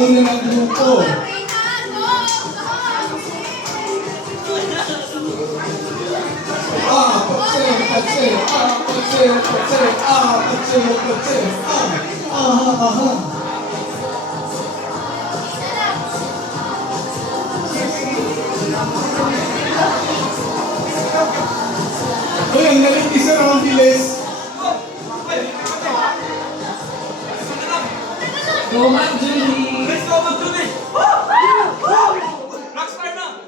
una ng grupo. Uy, ang galing ni Sir ang bilis. Go, Ma'am Julie! Let's go, Ma'am Julie! Rockstar na!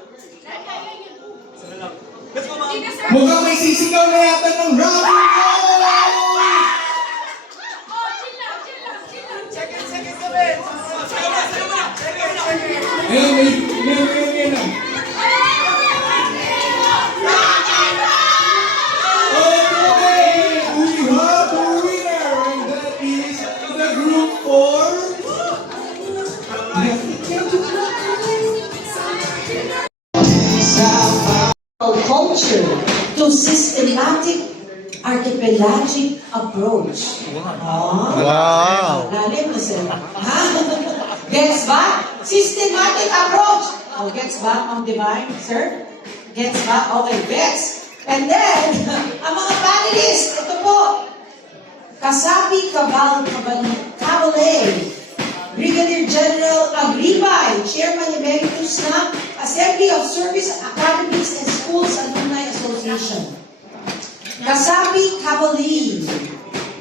Let's go, Ma'am! Mukhang may sisigaw na yata ng Rocky Roll! Second kami! Sayo na! Ayun, may na. Okay, we have a winner, and that is the group for... Culture to systematic archipelagic approach. Wow. Lalim na sir. Ha? Gets ba? Systematic approach. Oh, gets ba, Ma'am Divine, sir? Gets ba? Okay, gets. And then, ang mga panelists, ito po. Kasapi Cabalay, Brigadier General Agripay, Chairman Emeritus ng Assembly of Service Academies and Schools Alumni Association. Kasapi Cabalay,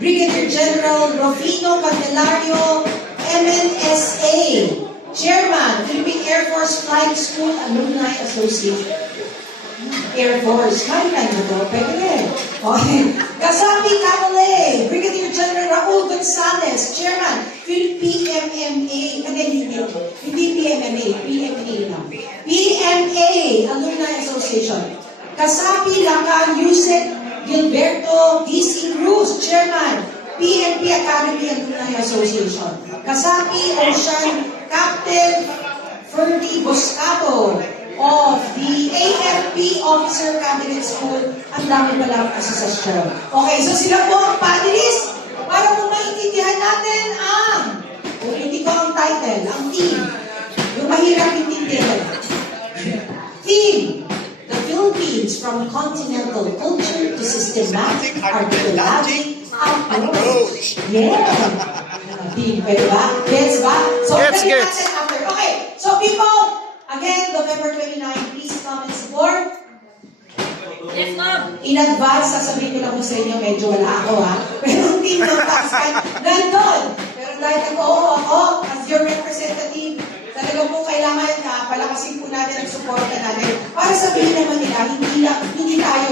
Brigadier General Rufino Candelario, MNSA, Chairman, Philippine Air Force Flying School Alumni Association. Air Force, maritime na ito, pwede rin. Okay. Kasapi Cabalay, Brigadier General Raul Gonzalez, Chairman, PMMA, hindi PMMA, PMA lang. PMA, Alumni Association. Kasapi Lacan Yusek Gilberto DC Cruz, Chairman, PNP Academy Alumni Association. Kasapi Ocean Captain Ferdy Boscato of the AFP Officer Cabinet School. Ang dami palang asosasyon. Okay, so sila po ang panelists para kung maintindihan natin ang, hindi ko ang title, ang team. Yung mahirap intindihan. Team, the Philippines from continental culture to systematic archipelagic approach. Yeah. Team, pwede ba? Gets ba? So, Gets. natin after. Okay, so people, again, November 29, please come and support. Yes, Ma'am! In advance, sasabihin ko lang po sa inyo, medyo wala ako ha. Pero ang team ng Pascal, nandun. Pero dahil nag-oo ako, as your representative, talagang po kailangan na palakasin po natin ang suporta natin para sabihin naman nila, hindi tayo